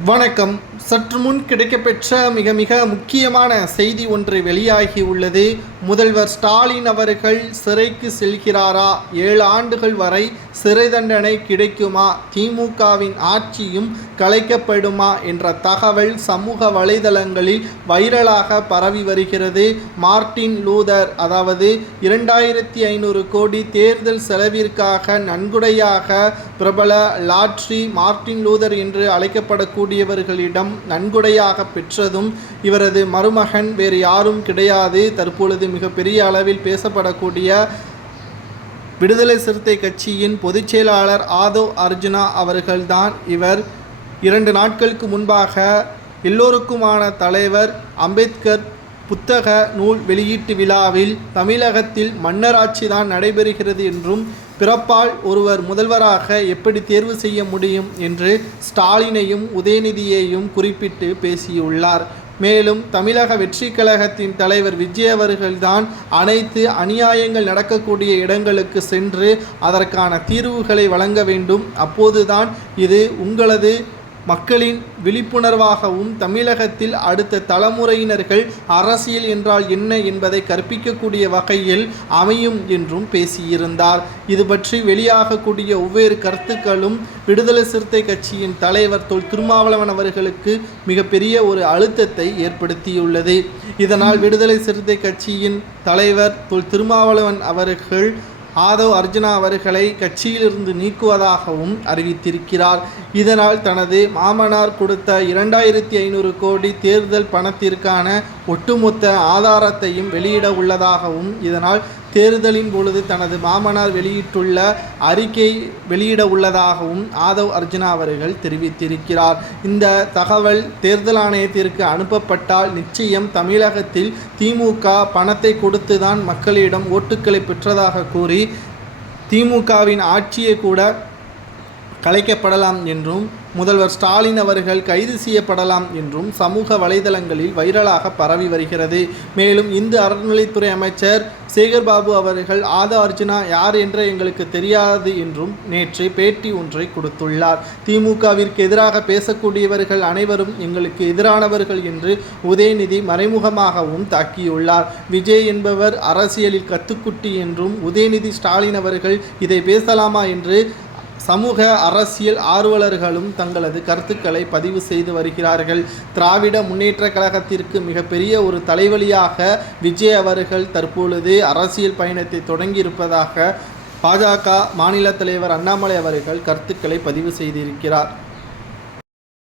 வணக்கம். சற்று முன் கிடைக்கப்பெற்ற மிக மிக முக்கியமான செய்தி ஒன்று வெளியாகி உள்ளது. முதல்வர் ஸ்டாலின் அவர்கள் சிறைக்கு செல்கிறாரா? 7 ஆண்டுகள் வரை சிறை தண்டனை கிடைக்குமா? திமுகவின் ஆட்சியும் கலைக்கப்படுமா என்ற தகவல் சமூக வலைதளங்களில் வைரலாக பரவி வருகிறது. மார்ட்டின் லூதர், அதாவது 2500 கோடி தேர்தல் செலவிற்காக நன்கொடையாக பிரபல லாட்ரி மார்ட்டின் லூதர் என்று அழைக்கப்படக்கூடியவர்களிடம் நன்கொடையாக பெற்றதும் இவரது மருமகன் வேறு யாரும் கிடையாது. தற்பொழுது மிகப்பெரிய அளவில் பேசப்படக்கூடிய விடுதலை சிறுத்தை கட்சியின் பொதுச் செயலாளர் ஆதவ் அர்ஜுனா அவர்கள்தான் இவர். 2 நாட்களுக்கு முன்பாக எல்லோருக்குமான தலைவர் அம்பேத்கர் புத்தக நூல் வெளியீட்டு விழாவில் தமிழகத்தில் மன்னராட்சி தான் நடைபெறுகிறது என்றும் பிறப்பால் ஒருவர் முதல்வராக எப்படி தேர்வு செய்ய முடியும் என்று ஸ்டாலினையும் உதயநிதியையும் குறிப்பிட்டு பேசியுள்ளார். மேலும் தமிழக வெற்றி கழகத்தின் தலைவர் விஜய் அவர்கள்தான் அனைத்து அநியாயங்கள் நடக்கக்கூடிய இடங்களுக்கு சென்று அதற்கான தீர்வுகளை வழங்க வேண்டும். அப்போதுதான் இது உங்களது மக்களின் விழிப்புணர்வாகவும் தமிழகத்தில் அடுத்த தலைமுறையினர்கள் அரசியல் என்றால் என்ன என்பதை கற்பிக்கக்கூடிய வகையில் அமையும் என்றும் பேசியிருந்தார். இது பற்றி வெளியாகக்கூடிய ஒவ்வொரு கருத்துக்களும் விடுதலை சிறுத்தை கட்சியின் தலைவர் தொல் திருமாவளவன் அவர்களுக்கு மிகப்பெரிய ஒரு அழுத்தத்தை ஏற்படுத்தியுள்ளது. இதனால் விடுதலை சிறுத்தை கட்சியின் தலைவர் தொல் திருமாவளவன் அவர்கள் ஆதவ் அர்ஜுனா அவர்களை கட்சியிலிருந்து நீக்குவதாகவும் அறிவித்திருக்கிறார். இதனால் தனது மாமனார் கொடுத்த 2500 கோடி தேர்தல் பணத்திற்கான ஒட்டுமொத்த ஆதாரத்தையும் வெளியிட உள்ளதாகவும், இதனால் தேர்தலின் பொழுது தனது மாமனார் வெளியிட்டுள்ள அறிக்கை வெளியிட உள்ளதாகவும் ஆதவ் அர்ஜுனா அவர்கள் தெரிவித்திருக்கிறார். இந்த தகவல் தேர்தல் ஆணையத்திற்கு அனுப்பப்பட்டால் நிச்சயம் தமிழகத்தில் திமுக பணத்தை கொடுத்துதான் மக்களிடம் ஓட்டுக்களை பெற்றதாக கூறி திமுகவின் ஆட்சியை கூட கலைக்கப்படலாம் என்றும் முதல்வர் ஸ்டாலின் அவர்கள் கைது செய்யப்படலாம் என்றும் சமூக வலைதளங்களில் வைரலாக பரவி வருகிறது. மேலும் இந்து அறநிலைத்துறை அமைச்சர் சேகர்பாபு அவர்கள் ஆதவ் அர்ஜுனா யார் என்று எங்களுக்கு தெரியாது என்றும் நேற்று பேட்டி ஒன்றை கொடுத்துள்ளார். திமுகவிற்கு எதிராக பேசக்கூடியவர்கள் அனைவரும் எங்களுக்கு எதிரானவர்கள் என்று உதயநிதி மறைமுகமாகவும் தாக்கியுள்ளார். விஜய் என்பவர் அரசியலில் கத்துக்குட்டி என்றும் உதயநிதி ஸ்டாலின் அவர்கள் இதை பேசலாமா என்று சமூக அரசியல் ஆர்வலர்களும் தங்களது கருத்துக்களை பதிவு செய்து வருகிறார்கள். திராவிட முன்னேற்ற கழகத்திற்கு மிகப்பெரிய ஒரு தலைவலியாக விஜய் அவர்கள் தற்பொழுது அரசியல் பயணத்தை தொடங்கியிருப்பதாக பாஜக மாநில தலைவர் அண்ணாமலை அவர்கள் கருத்துக்களை பதிவு செய்திருக்கிறார்.